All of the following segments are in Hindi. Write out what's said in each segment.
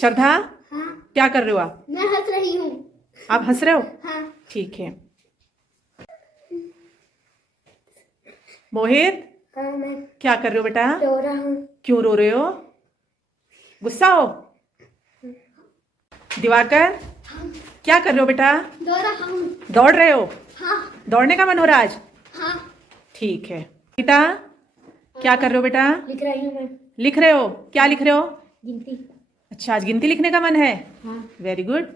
श्रद्धा, हाँ। क्या कर रहे हो आप? मैं हंस रही हूँ। आप हंस रहे हो? हाँ। ठीक है। मोहित, हाँ, मैं क्या कर रहे हो बेटा? रो रहा हूँ। क्यों रो रहे हो? गुस्सा हो? दिवाकर, क्या कर रहे हो बेटा? रो रहा हूँ। दौड़ रहे हो? हाँ। दौड़ने का मन हो रहा है आज? हाँ। ठीक है। बेटा, क्या कर रहे हो बेटा? लिख रही हूँ मैं। लिख रहे हो? क्या लिख रहे हो? गिनती। अच्छा, आज गिनती लिखने का मन है? हाँ। Very good.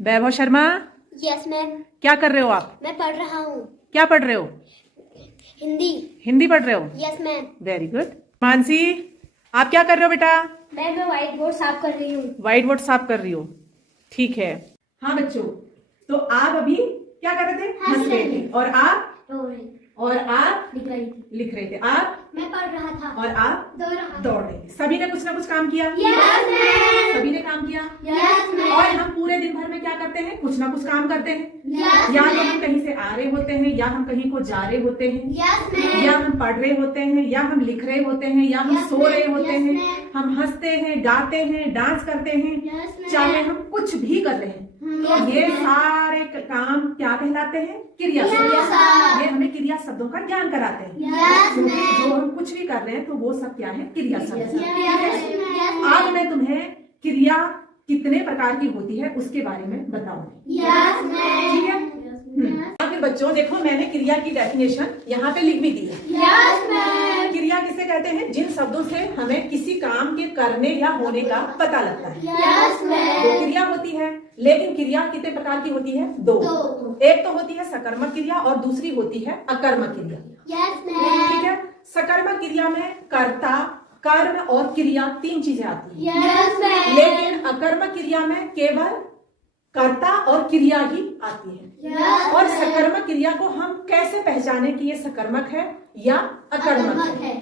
Vaibhav Sharma, yes ma'am. क्या कर रहे हो आप? मैं पढ़ रहा हूँ। क्या पढ़ रहे हो? हिंदी। हिंदी पढ़ रहे हो? Yes ma'am. Very good. Mansi, आप क्या कर रहे हो बेटा? मैं व्हाइट बोर्ड साफ कर रही हूँ। व्हाइट बोर्ड साफ कर रही हो? ठीक है। हाँ बच्चों, तो आप अभी क्या कर रहे थे? हंस रहे थे। और आप? रो रही। और आप? लिख रही थी। लिख रहे थे। आप? मैं पढ़ रहा था। और आप? दौड़ रहे थे। सभी ने कुछ ना कुछ काम किया? Yes ma'am. सभी ने काम किया? Yes ma'am. और हम पूरे दिन भर में क्या करते हैं? कुछ ना कुछ काम करते हैं। यस या तो हम कहीं से आ रहे होते हैं, या हम कहीं को जा रहे होते हैं, यस मैम। या हम पढ़ रहे होते हैं, या हम लिख रहे होते हैं, या हम Yes, सो रहे ma'am. होते Yes, हैं, ma'am. हम हंसते हैं, गाते हैं, डांस करते हैं, Yes, ma'am. चाहे हम कुछ भी कर रहे हैं। तो Yes, ये ma'am. सारे काम क्या कहलाते हैं? क्रिया Yes, शब्द। sir. ये हमें क्रिया शब्दों का ज्ञान कराते हैं। Yes, तो ma'am. जो हम कुछ भी कर रहे हैं तो वो सब क्या है? क्रिया शब्द। Yes, ma'am. आज मैं तुम्हें क्रिया कितने प्रकार की होती है उसके बारे में बताऊंगी। Yes, ma'am. ठीक है। अब फिर बच्चों देखो, मैंने क्रिया की डेफिनेशन यहाँ पे लिख भी दी है। Yes, ma'am. क्रिया किसे कहते हैं? जिन शब्दों से हमें किसी काम के करने या होने का पता लगता है। Yes, ma'am. तो क्रिया होती है, लेकिन क्रिया कितने प्रकार की होती है? दो। एक तो होती है सकर्मक क्रिया और दूसरी होती है अकर्मक क्रिया। Yes, ma'am. ठीक है। सकर्मक क्रिया में कर्ता, कर्म और क्रिया तीन चीजें आती हैं। Yes, ma'am. लेकिन अकर्मक क्रिया में केवल कर्ता और क्रिया ही आती है। Yes, और ma'am. सकर्मक क्रिया को हम कैसे पहचाने कि ये सकर्मक है या अकर्मक है?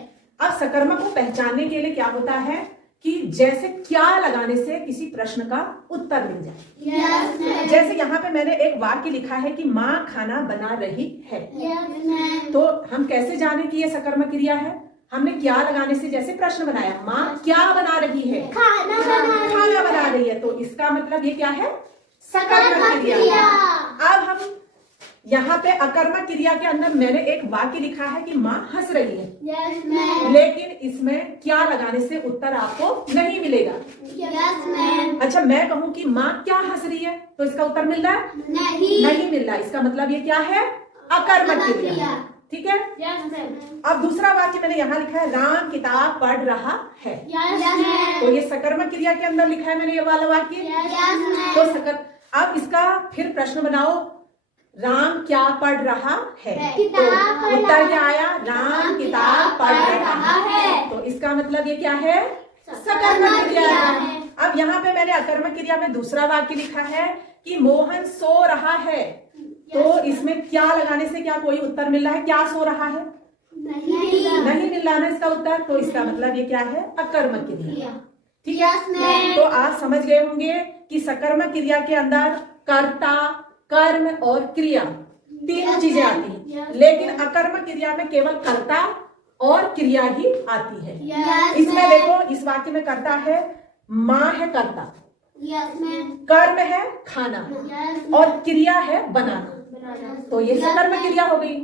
अब सकर्मक को पहचानने के लिए क्या होता है कि जैसे क्या लगाने से किसी प्रश्न का उत्तर मिल जाए। Yes, ma'am. जैसे यहाँ पे मैंने एक वाक्य लिखा है कि माँ खाना बना रही है। Yes, ma'am. तो हम कैसे जाने कि ये सकर्मक क्रिया है? हमने क्या लगाने से जैसे प्रश्न बनाया, माँ क्या बना रही है? खाना बना रही है। तो इसका मतलब ये क्या है? सकर्मक क्रिया। अब हम यहाँ पे अकर्मक क्रिया के अंदर मैंने एक वाक्य लिखा है कि माँ हंस रही है। Yes, ma'am. लेकिन इसमें क्या लगाने से उत्तर आपको नहीं मिलेगा। Yes, ma'am. अच्छा, मैं कहूँ कि माँ क्या हंस रही है तो इसका उत्तर मिल रहा है? नहीं मिल रहा। इसका मतलब ये क्या है? अकर्मक क्रिया। ठीक है। Yes, ma'am. अब दूसरा वाक्य मैंने यहाँ लिखा है, राम किताब पढ़ रहा है। Yes, ma'am. तो ये सकर्मक क्रिया के अंदर लिखा है मैंने ये वाला वाक्य। Yes, ma'am. तो अब इसका फिर प्रश्न बनाओ, राम क्या पढ़ रहा है? तो उत्तर क्या आया? राम किताब पढ़ रहा है। तो इसका मतलब ये क्या है? सकर्मक क्रिया है। अब यहाँ पे मैंने अकर्मक क्रिया में दूसरा वाक्य लिखा है कि मोहन सो रहा है। तो इसमें क्या लगाने से क्या कोई उत्तर मिल रहा है? क्या सो रहा है? नहीं मिल रहा ना इसका उत्तर। तो इसका मतलब ये क्या है? अकर्मक क्रिया। ठीक है। तो आप समझ गए होंगे कि सकर्मक क्रिया के अंदर कर्ता, कर्म और क्रिया तीन चीजें आती हैं। लेकिन अकर्मक क्रिया में केवल कर्ता और क्रिया ही आती है। इसमें देखो, इस वाक्य में कर्ता है, माँ है कर्ता, कर्म है खाना और क्रिया है बनाना। तो ये सकर्मक क्रिया हो गई।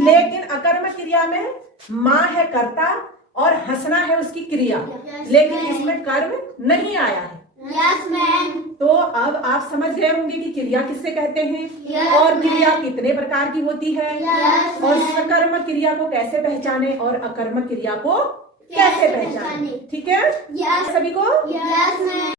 लेकिन अकर्मक क्रिया में माँ है कर्ता और हंसना है उसकी क्रिया, लेकिन इसमें कर्म नहीं आया है। Yes, ma'am. तो अब आप समझ गए होंगे कि क्रिया किससे कहते हैं Yes, और क्रिया कितने प्रकार की होती है। Yes, और ma'am. सकर्मक क्रिया को कैसे पहचाने और अकर्मक क्रिया को कैसे पहचाने। ठीक है Yes. सभी को? Yes, ma'am.